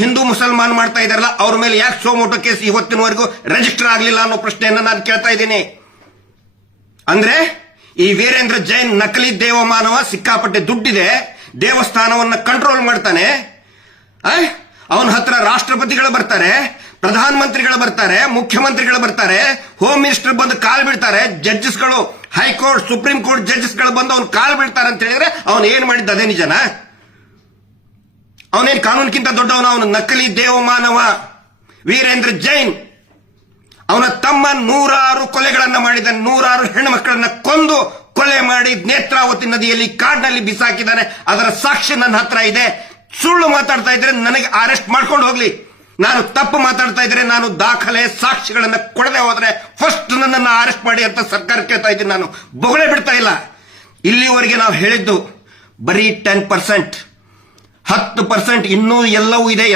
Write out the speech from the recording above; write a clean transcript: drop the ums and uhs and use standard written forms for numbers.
ಹಿಂದೂ ಮುಸಲ್ಮಾನ್ ಮಾಡ್ತಾ ಇದಾರಲ್ಲ ಅವ್ರ ಮೇಲೆ ಯಾಕೆ ಸೋಮೋಟೋ ಕೇಸ್ ಇವತ್ತಿನವರೆಗೂ ರಿಜಿಸ್ಟರ್ ಆಗಲಿಲ್ಲ ಅನ್ನೋ ಪ್ರಶ್ನೆಯನ್ನ ನಾನು ಕೇಳ್ತಾ ಇದ್ದೀನಿ. ಅಂದ್ರೆ ಈ ವೀರೇಂದ್ರ ಜೈನ್ ನಕಲಿ ದೇವಮಾನವ, ಸಿಕ್ಕಾಪಟ್ಟೆ ದುಡ್ಡಿದೆ, ದೇವಸ್ಥಾನವನ್ನ ಕಂಟ್ರೋಲ್ ಮಾಡ್ತಾನೆ. ಅವನ ಹತ್ರ ರಾಷ್ಟ್ರಪತಿಗಳು ಬರ್ತಾರೆ, ಪ್ರಧಾನ ಮಂತ್ರಿಗಳು ಬರ್ತಾರೆ, ಮುಖ್ಯಮಂತ್ರಿಗಳು ಬರ್ತಾರೆ, ಹೋಮ್ ಮಿನಿಸ್ಟರ್ ಬಂದು ಕಾಲ್ ಬಿಡ್ತಾರೆ, ಜಡ್ಜಸ್ಗಳು, ಹೈಕೋರ್ಟ್, ಸುಪ್ರೀಂ ಕೋರ್ಟ್ ಜಡ್ಜಸ್ಗಳು ಬಂದು ಅವ್ನು ಕಾಲ್ ಬಿಡ್ತಾರೆ ಅಂತ ಹೇಳಿದ್ರೆ ಅವನು ಏನ್ ಮಾಡಿದ್ದ ಅದೇ ನಿಜನಾ? ಅವನೇನ್ ಕಾನೂನಿಗಿಂತ ದೊಡ್ಡವನ? ಅವನು ನಕಲಿ ದೇವಮಾನವ ವೀರೇಂದ್ರ ಜೈನ್. ಅವನ ತಮ್ಮ 100 ಕೊಲೆಗಳನ್ನ ಮಾಡಿದ, 100 ಹೆಣ್ಣುಮಕ್ಕಳನ್ನ ಕೊಂದು ಕೊಲೆ ಮಾಡಿ ನೇತ್ರಾವತಿ ನದಿಯಲ್ಲಿ ಕಾಡಿನಲ್ಲಿ ಬಿಸಾಕಿದ್ದಾನೆ. ಅದರ ಸಾಕ್ಷಿ ನನ್ನ ಹತ್ರ ಇದೆ. ಸುಳ್ಳು ಮಾತಾಡ್ತಾ ಇದ್ರೆ ನನಗೆ ಅರೆಸ್ಟ್ ಮಾಡ್ಕೊಂಡು ಹೋಗ್ಲಿ. ನಾನು ತಪ್ಪು ಮಾತಾಡ್ತಾ ಇದ್ರೆ, ನಾನು ದಾಖಲೆ ಸಾಕ್ಷಿಗಳನ್ನ ಕೊಡದೆ ಹೋದ್ರೆ ಫಸ್ಟ್ ನನ್ನನ್ನು ಅರೆಸ್ಟ್ ಮಾಡಿ ಅಂತ ಸರ್ಕಾರ ಕೇಳ್ತಾ ಇದ್ದೀನಿ. ನಾನು ಬೊಗಳೆ ಬಿಡ್ತಾ ಇಲ್ಲ. ಇಲ್ಲಿವರೆಗೆ ನಾವು ಹೇಳಿದ್ದು ಬರೀ 10%, 10% ಇನ್ನೂ ಎಲ್ಲವೂ ಇದೆ.